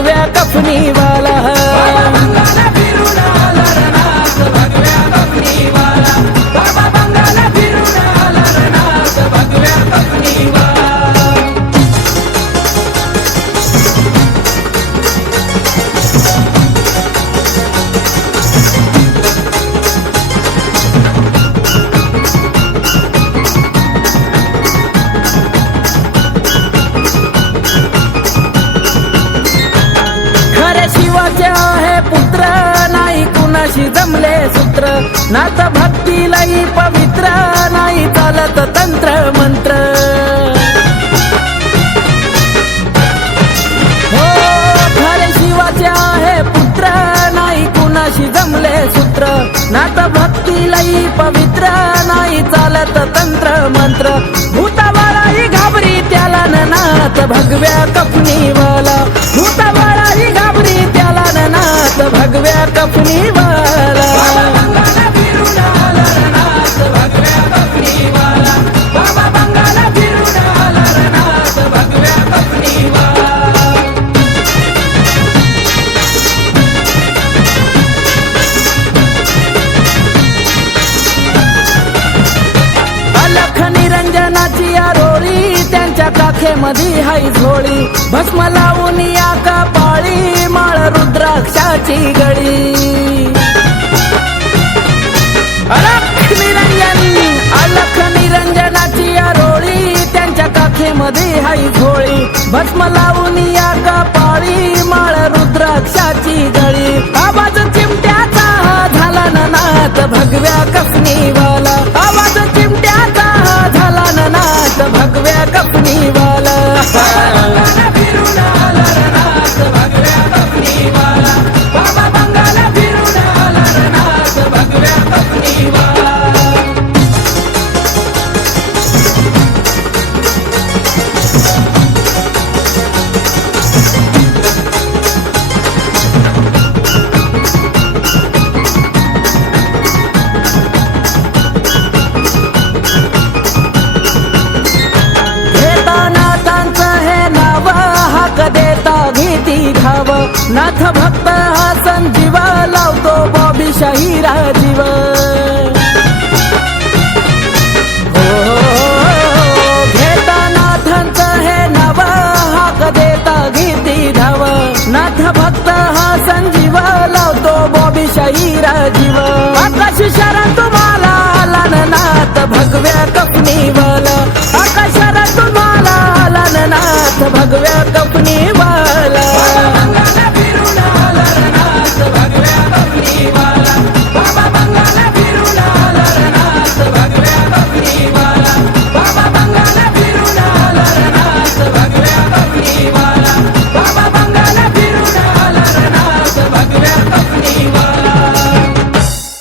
भगव्या कफनीवाला शिवाचे आहे पुत्र नाही कुणाशी जमले सूत्र. नाथ भक्तीलाही पवित्र नाही चालत तंत्र मंत्र. हो खरे शिवाचे आहे पुत्र नाही कुणाशी जमले सूत्र. नाथ भक्तीलाही पवित्र नाही चालत तंत्र मंत्र. भूतावालाही घाबरी त्याला नाथ भगव्या कपणीवाला त्यांच्या हाय झोळी. भस्म लावून या कपाळी माळ रुद्राक्षाची गळी. अलख निरंजन अलख निरंजनाची आरोळी. त्यांच्या काखेमध्ये हाय झोळी. भस्म लावून या कपाळी माळ रुद्राक्षाची गळी. आवाज चिमट्याचा झाला ना नात भगव्या कफनीवाला नाथ भक्त हा संजीव लावतो बॉबी शाहिरा जीव. हो, हो, हो, घेता नाथांच हे नव हाक देता गीती धाव. नाथ भक्त हा संजीव लावतो बॉबी शाहिरा जीव. आकाश शरण तुम्हाला आला नाथ भगव्या कपनीवाला आकाशाला तुम्हाला आला नाथ भगव्या कपनी